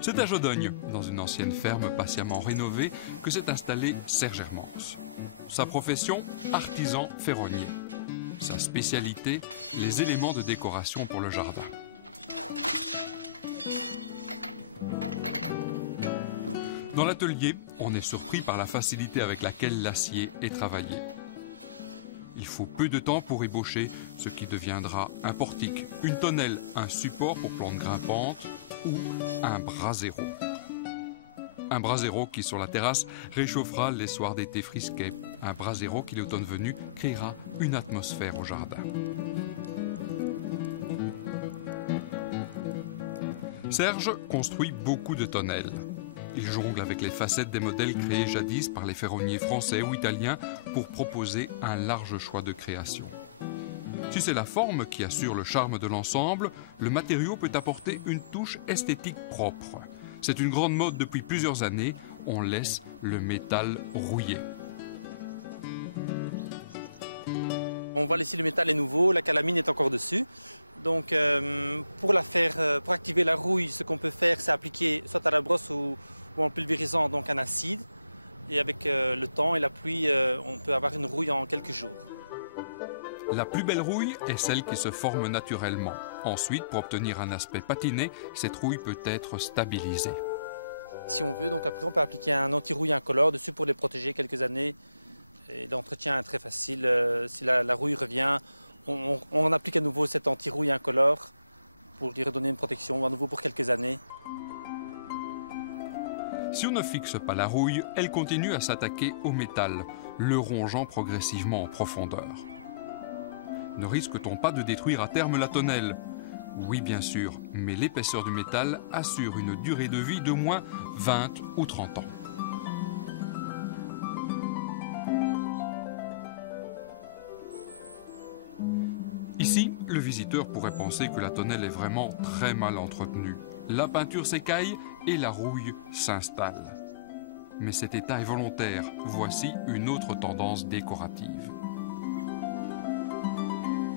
C'est à Jodogne, dans une ancienne ferme patiemment rénovée, que s'est installé Serge Hermance. Sa profession, artisan ferronnier. Sa spécialité, les éléments de décoration pour le jardin. Dans l'atelier, on est surpris par la facilité avec laquelle l'acier est travaillé. Il faut peu de temps pour ébaucher ce qui deviendra un portique, une tonnelle, un support pour plantes grimpantes ou un brasero. Un brasero qui, sur la terrasse, réchauffera les soirs d'été frisquets. Un brasero qui, l'automne venu, créera une atmosphère au jardin. Serge construit beaucoup de tonnelles. Il jongle avec les facettes des modèles créés jadis par les ferronniers français ou italiens pour proposer un large choix de création. Si c'est la forme qui assure le charme de l'ensemble, le matériau peut apporter une touche esthétique propre. C'est une grande mode depuis plusieurs années, on laisse le métal rouiller. On va laisser le métal à nouveau, la calamine est encore dessus. Donc pour activer la rouille, ce qu'on peut faire, c'est appliquer soit à la brosse ou en pulvérisant donc un acide. Et avec le temps et la pluie, on peut avoir une rouille en quelques jours. La plus belle rouille est celle qui se forme naturellement. Ensuite, pour obtenir un aspect patiné, cette rouille peut être stabilisée. Si on veut, on peut appliquer un anti-rouille incolore dessus pour les protéger quelques années. Et l'entretien est très facile. Si la rouille revient, on applique à nouveau cet anti-rouille incolore pour lui redonner une protection à nouveau pour quelques années. Si on ne fixe pas la rouille, elle continue à s'attaquer au métal, le rongeant progressivement en profondeur. Ne risque-t-on pas de détruire à terme la tonnelle? Oui, bien sûr, mais l'épaisseur du métal assure une durée de vie d'au moins 20 ou 30 ans. Ici, le visiteur pourrait penser que la tonnelle est vraiment très mal entretenue. La peinture s'écaille et la rouille s'installe. Mais cet état est volontaire. Voici une autre tendance décorative.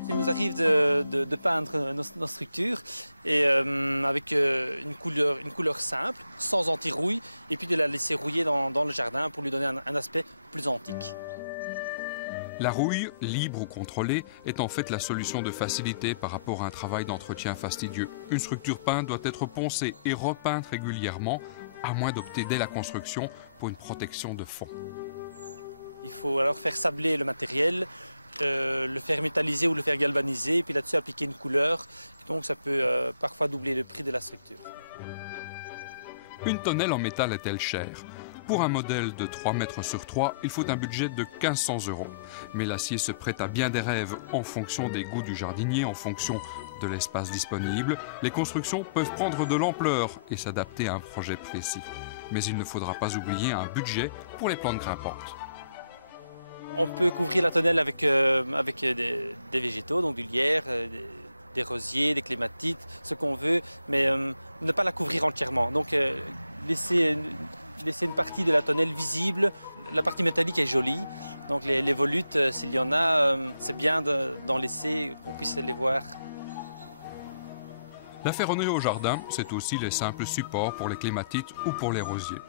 Il s'agit de peindre nos structures et avec une couleur simple, sans anti-rouille, et puis de la laisser rouiller dans le jardin pour lui donner un aspect plus antique. La rouille, libre ou contrôlée, est en fait la solution de facilité par rapport à un travail d'entretien fastidieux. Une structure peinte doit être poncée et repeinte régulièrement, à moins d'opter dès la construction pour une protection de fond. Il faut alors faire sabler le matériel, le faire métalliser ou le faire galvaniser, puis là-dessus appliquer une couleur. Donc ça peut parfois doubler le prix de la structure. Une tonnelle en métal est-elle chère? Pour un modèle de 3 mètres sur 3, il faut un budget de 1500 €. Mais l'acier se prête à bien des rêves en fonction des goûts du jardinier, en fonction de l'espace disponible. Les constructions peuvent prendre de l'ampleur et s'adapter à un projet précis. Mais il ne faudra pas oublier un budget pour les plantes grimpantes. On peut construire la tonnelle avec des végétaux, donc des lierres, des rosiers, des clématites, ce qu'on veut, mais ne pas la couvrir entièrement. Donc laisser une partie de la tonnelle visible, la partie métallique est jolie. Donc les volutes, s'il y en a, c'est bien d'en laisser, qu'on puisse les voir. La ferronnerie au jardin, c'est aussi les simples supports pour les clématites ou pour les rosiers.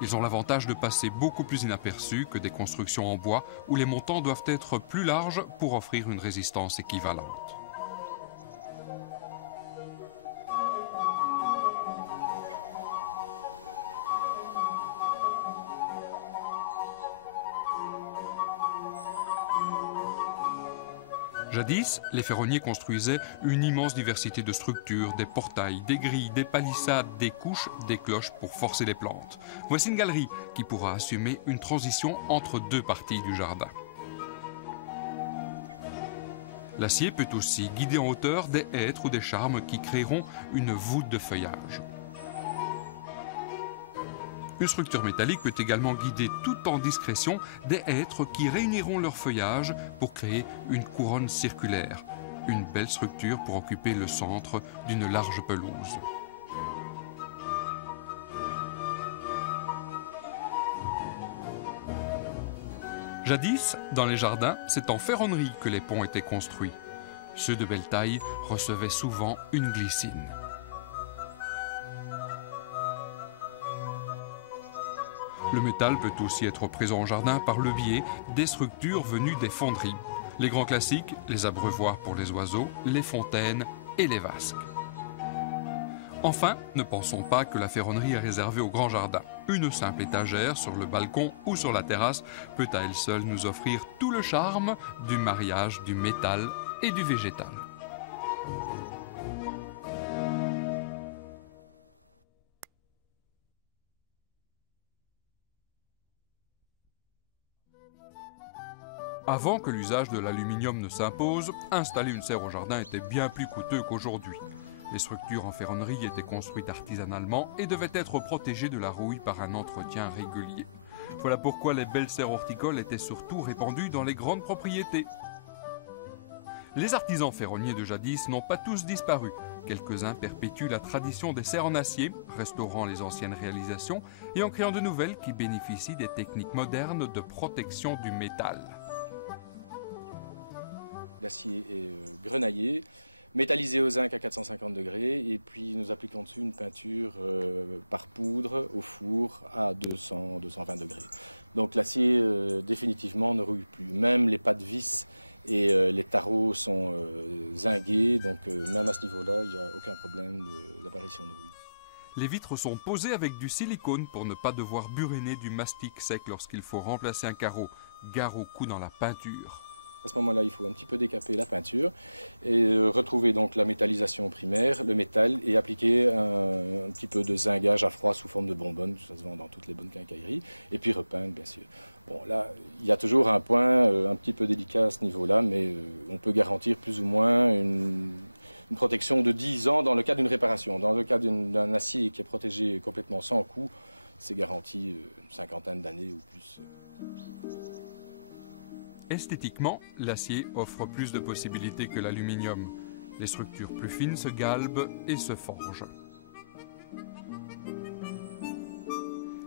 Ils ont l'avantage de passer beaucoup plus inaperçus que des constructions en bois où les montants doivent être plus larges pour offrir une résistance équivalente. Jadis, les ferronniers construisaient une immense diversité de structures, des portails, des grilles, des palissades, des couches, des cloches pour forcer les plantes. Voici une galerie qui pourra assumer une transition entre deux parties du jardin. L'acier peut aussi guider en hauteur des hêtres ou des charmes qui créeront une voûte de feuillage. Une structure métallique peut également guider tout en discrétion des hêtres qui réuniront leur feuillage pour créer une couronne circulaire, une belle structure pour occuper le centre d'une large pelouse. Jadis, dans les jardins, c'est en ferronnerie que les ponts étaient construits. Ceux de belle taille recevaient souvent une glycine. Le métal peut aussi être présent au jardin par le biais des structures venues des fonderies. Les grands classiques, les abreuvoirs pour les oiseaux, les fontaines et les vasques. Enfin, ne pensons pas que la ferronnerie est réservée au grand jardin. Une simple étagère sur le balcon ou sur la terrasse peut à elle seule nous offrir tout le charme du mariage du métal et du végétal. Avant que l'usage de l'aluminium ne s'impose, installer une serre au jardin était bien plus coûteux qu'aujourd'hui. Les structures en ferronnerie étaient construites artisanalement et devaient être protégées de la rouille par un entretien régulier. Voilà pourquoi les belles serres horticoles étaient surtout répandues dans les grandes propriétés. Les artisans ferronniers de jadis n'ont pas tous disparu. Quelques-uns perpétuent la tradition des serres en acier, restaurant les anciennes réalisations et en créant de nouvelles qui bénéficient des techniques modernes de protection du métal. Métallisé au zinc à 450 degrés et puis nous appliquons dessus une peinture par poudre au four à 220 degrés. Donc l'acier définitivement ne rouille plus. Même les pas de vis et les tarots sont zingués, donc dans la il n'y a aucun problème d'apparition de rouille. Les vitres sont posées avec du silicone pour ne pas devoir buréner du mastic sec lorsqu'il faut remplacer un carreau. Gare au coup dans la peinture. À ce moment-là, il faut un petit peu décalcer la peinture et retrouver donc la métallisation primaire, le métal, et appliquer un petit peu de cingage à froid sous forme de bonbonne, qui sont dans toutes les bonnes quincailleries, et puis repeindre bien sûr. Bon là, il y a toujours un point un petit peu délicat à ce niveau-là, mais on peut garantir plus ou moins une protection de 10 ans dans le cas d'une réparation. Dans le cas d'un acier qui est protégé complètement sans coût, c'est garanti une cinquantaine d'années ou plus. Esthétiquement, l'acier offre plus de possibilités que l'aluminium. Les structures plus fines se galbent et se forgent.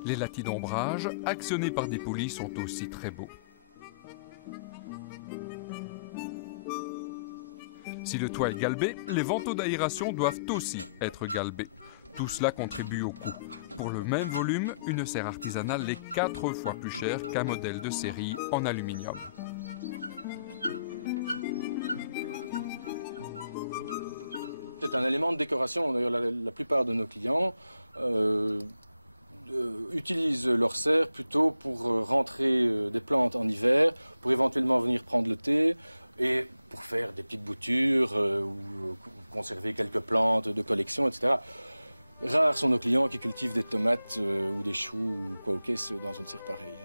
Les latis d'ombrage, actionnés par des poulies, sont aussi très beaux. Si le toit est galbé, les vantaux d'aération doivent aussi être galbés. Tout cela contribue au coût. Pour le même volume, une serre artisanale est 4 fois plus chère qu'un modèle de série en aluminium. La plupart de nos clients utilisent leur serre plutôt pour rentrer des plantes en hiver, pour éventuellement venir prendre le thé et pour faire des petites boutures ou conserver quelques plantes de collection, etc. Rares sont nos clients qui cultivent des tomates, des choux ou des caisses dans une serre pareille.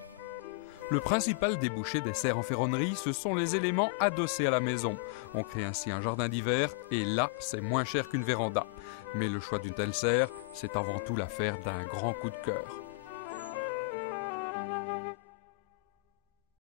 Le principal débouché des serres en ferronnerie, ce sont les éléments adossés à la maison. On crée ainsi un jardin d'hiver et là, c'est moins cher qu'une véranda. Mais le choix d'une telle serre, c'est avant tout l'affaire d'un grand coup de cœur.